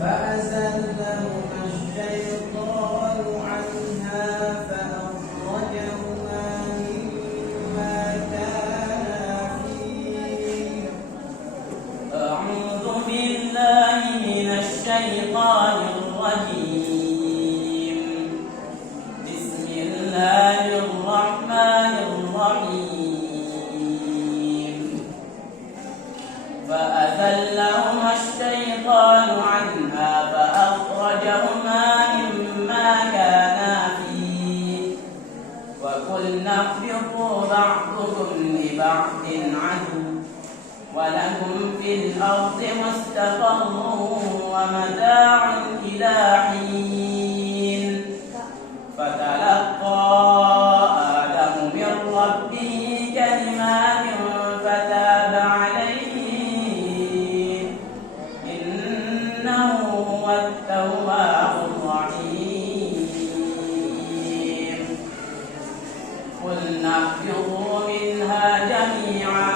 فأزلهما الشيطان عنها فأخرجهما مما كانا فيه. أعوذ بالله من الشيطان الرجيم. بسم الله الرحمن الرحيم. فأزلهما الشيطان عنها فأخرجهما مما كانا فيه. وقلنا اهبطوا بعضكم لبعض عدو ولكم في الأرض مستقر ومتاع إلى حين. فتلقى آدم من ربه كلمات فتاب عليه إنه هو التواب الرحيم. قلنا اهبطوا منها جميعا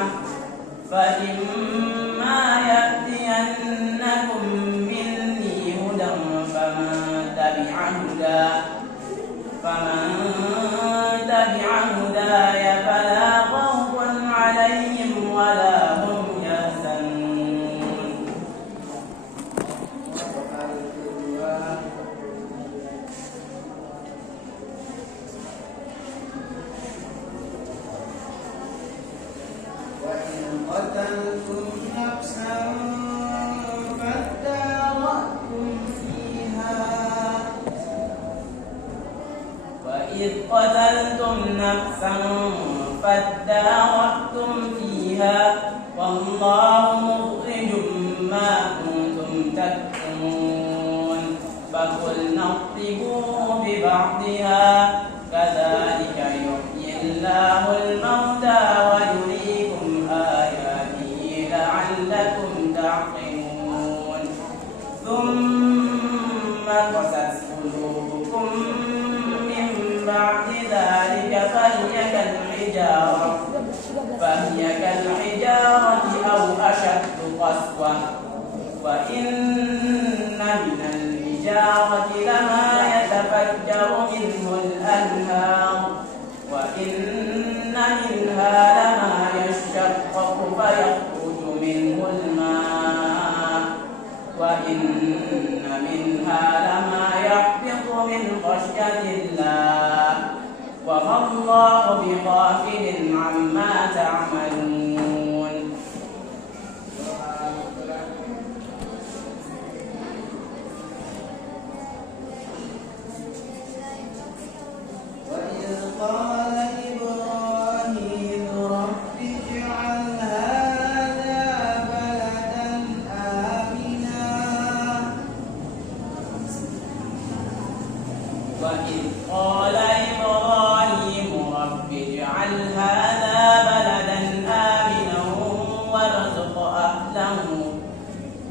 فإما يأتينكم مني هدى فمن تبع هداي فلا خوف عليهم ولا هم يحزنون. وإن قتلتم نفسا فادارأتم فيها وإذ قتلتم نفسا فادارأتم فيها والله مخرج ما كنتم تكتمون. فقلنا اضربوه ببعضها كذلك يحيي الله الموتى ويريكم آياته لعلكم تعقلون. ثم قست قلوبكم من بعد ذلك فهي كالحجارة أو أشد قسوة. وإن من الحجارة لما يتفجر منه الأنهار وإن منها لما يشقق فيخرج منه الماء وإن منها لما يهبط من خشية الله وما الله بغافل عما تعملون. وإذ قال إبراهيم رب اجعل هذا بلدا آمنا. وإذ قال إبراهيم رب اجعل هذا بلدا آمنا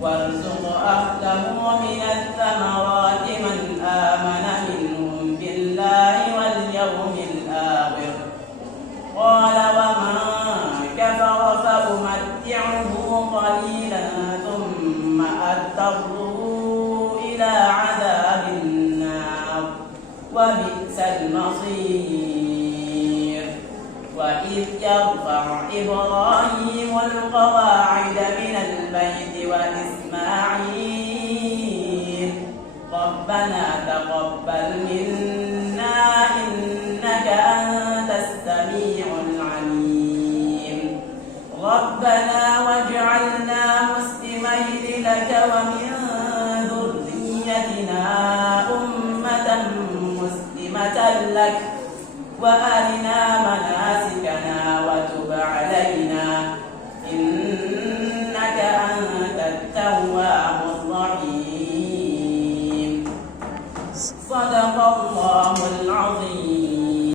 وارزق أهله من الثمرات من آمن منهم بالله واليوم الآخر. قال ومن كفر فأمتعه قليلا ثم أضطره إلى عذاب النار وبئس المصير. وإذ يرفع إبراهيم القواعد من البيت وإسماعيل ربنا تقبل منا إنك أنت السميع العليم. ربنا واجعلنا مسلمين لك ومن ذريتنا أمة مسلمة لك وأرنا مناسكنا وتب علينا إنك أنت التواب الرحيم. صدق